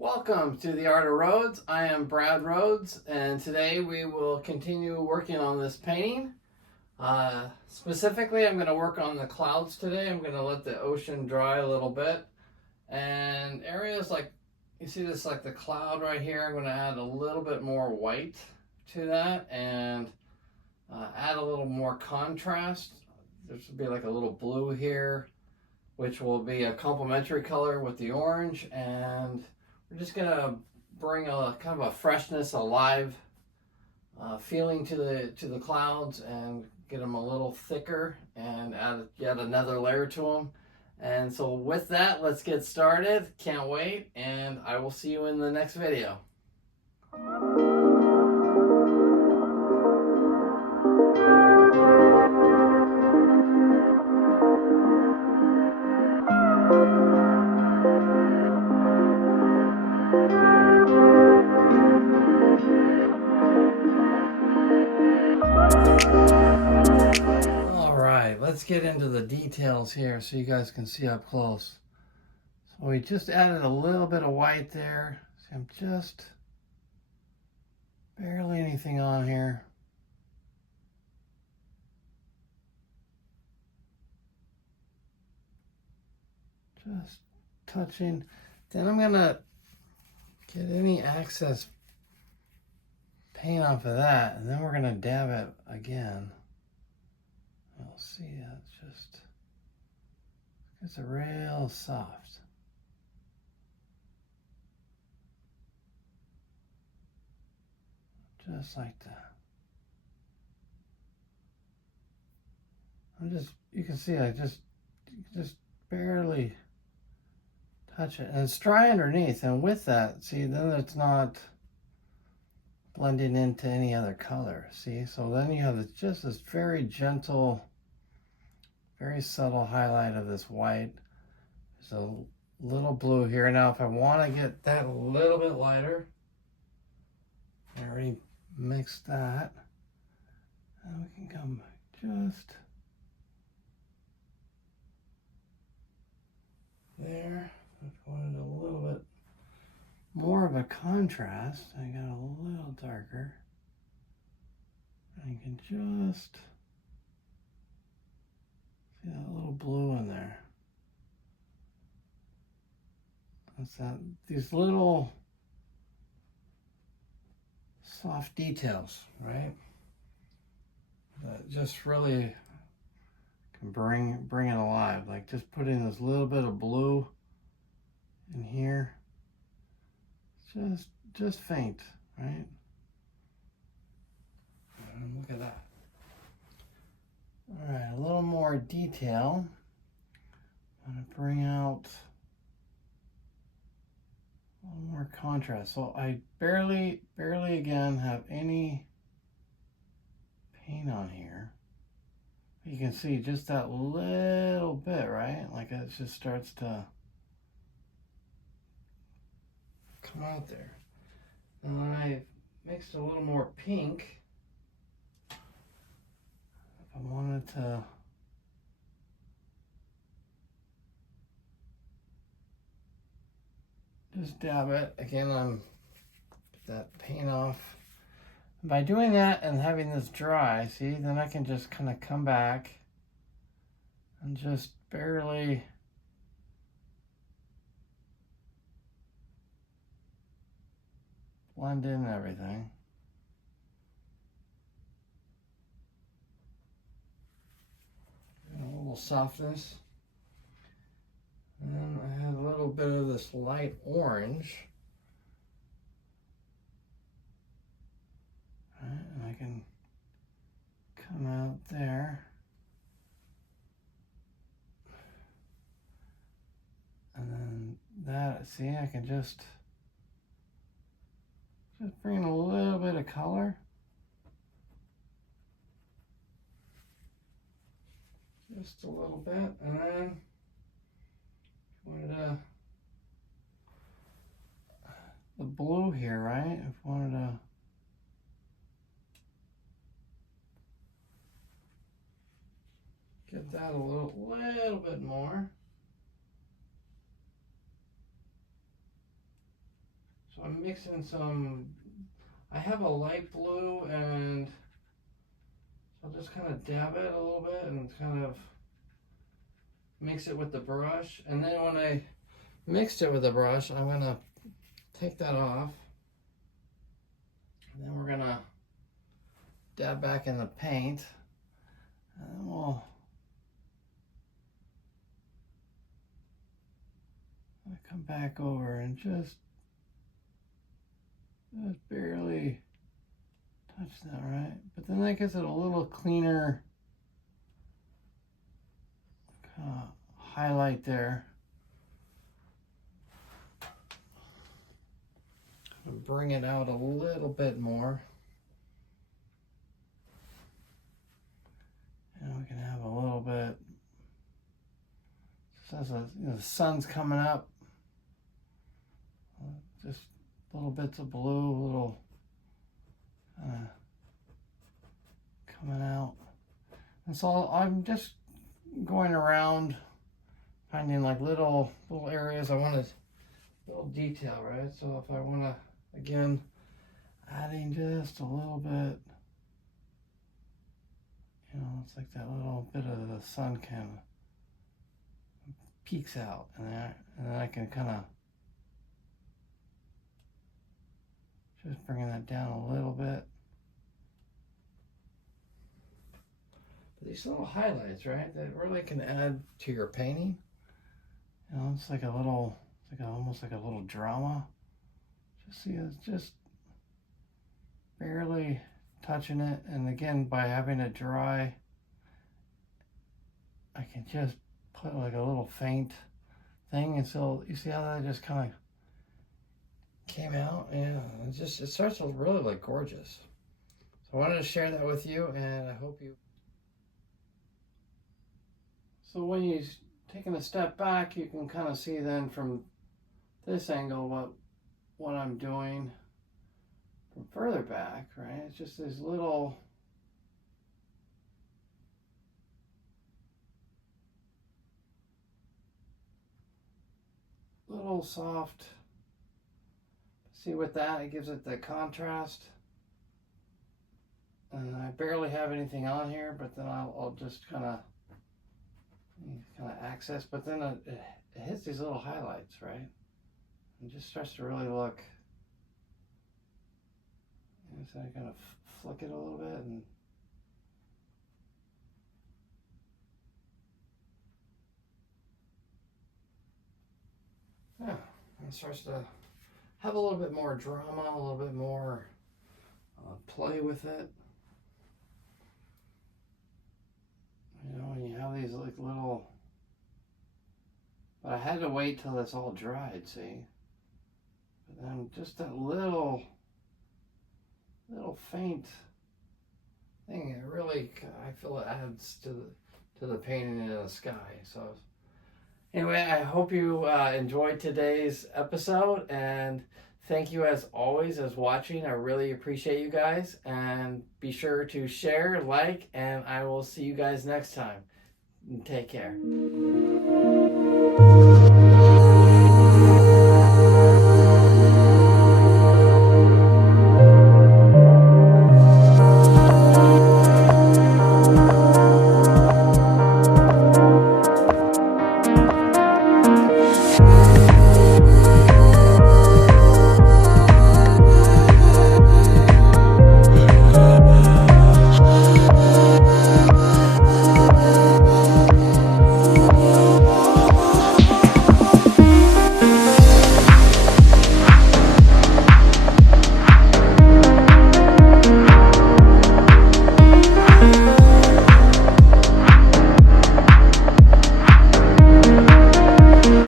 Welcome to the Art of Rhodes. I am Brad Rhodes, and today we will continue working on this painting. Specifically, I'm going to work on the clouds today. I'm going to let the ocean dry a little bit. And areas like, you see this like the cloud right here, I'm going to add a little bit more white to that and add a little more contrast. There should be like a little blue here, which will be a complementary color with the orange, and we're just gonna bring a kind of a freshness, a live feeling to the clouds, and get them a little thicker, and add yet another layer to them. And so with that, let's get started. Can't wait, and I will see you in the next video. Let's get into the details here so you guys can see up close. So we just added a little bit of white there. See, I'm just barely anything on here. Just touching. Then I'm gonna get any excess paint off of that, and then we're gonna dab it again. You'll see it's a real soft. Just like that. You can see I just barely touch it. And it's dry underneath, and with that, see, then it's not blending into any other color, see? So then you have just this very gentle, very subtle highlight of this white. There's a little blue here. Now if I want to get that a little bit lighter, I already mixed that, and we can come just there. I wanted a little bit more of a contrast. I got a little darker. And you can just see that little blue in there. That's that. These little soft details, right? That just really can bring it alive. Like just putting this little bit of blue in here. Just faint, right? And look at that. All right, a little more detail. I'm gonna bring out a little more contrast. So I barely again have any paint on here. You can see just that little bit, right? Like it just starts to come out there. And then I mixed a little more pink. If I wanted to just dab it. Again, I'm get that paint off. By doing that and having this dry, see, then I can just kind of come back and just barely blend in everything. And a little softness. And then I have a little bit of this light orange. Right, and I can come out there. And then that, see, I can just bring a little bit of color. Just a little bit, and then wanted the blue here, right? If I wanted to get that a little bit more. So I'm mixing some, I have a light blue, and I'll just kind of dab it a little bit and kind of mix it with the brush. And then when I mixed it with the brush, I'm going to take that off. And then we're going to dab back in the paint. And then we'll come back over and just barely touch that, right? But then that gives it a little cleaner highlight there. Bring it out a little bit more. And we can have a little bit, just as the sun's coming up, just little bits of blue, little coming out. And so I'm just going around finding like little areas I wanted, little detail, right? So if I want to, again, adding just a little bit, you know, it's like that little bit of the sun kind of peeks out, and then I can kind of just bringing that down a little bit. But these little highlights, right, that really can add to your painting. You know, it's like a little, it's like almost like a little drama. Just see, it's just barely touching it. And again, by having it dry, I can just put like a little faint thing. And so you see how that just kind of came out? Yeah, it starts to really look gorgeous. So I wanted to share that with you, and I hope you. So when you're taking a step back, you can kind of see then from this angle what I'm doing from further back, right? It's just these little soft, see with that, it gives it the contrast. And I barely have anything on here, but then I'll just kind of access, but then it hits these little highlights, right? And just starts to really look. And so I kind of flick it a little bit, and yeah, it starts to have a little bit more drama, a little bit more play with it. You know, and you have these like little, but I had to wait till it's all dried, see? But then just that little faint thing, it really, I feel it adds to the painting in the sky. So anyway, I hope you enjoyed today's episode, and thank you as always as watching. I really appreciate you guys, and be sure to share, like, and I will see you guys next time. Take care.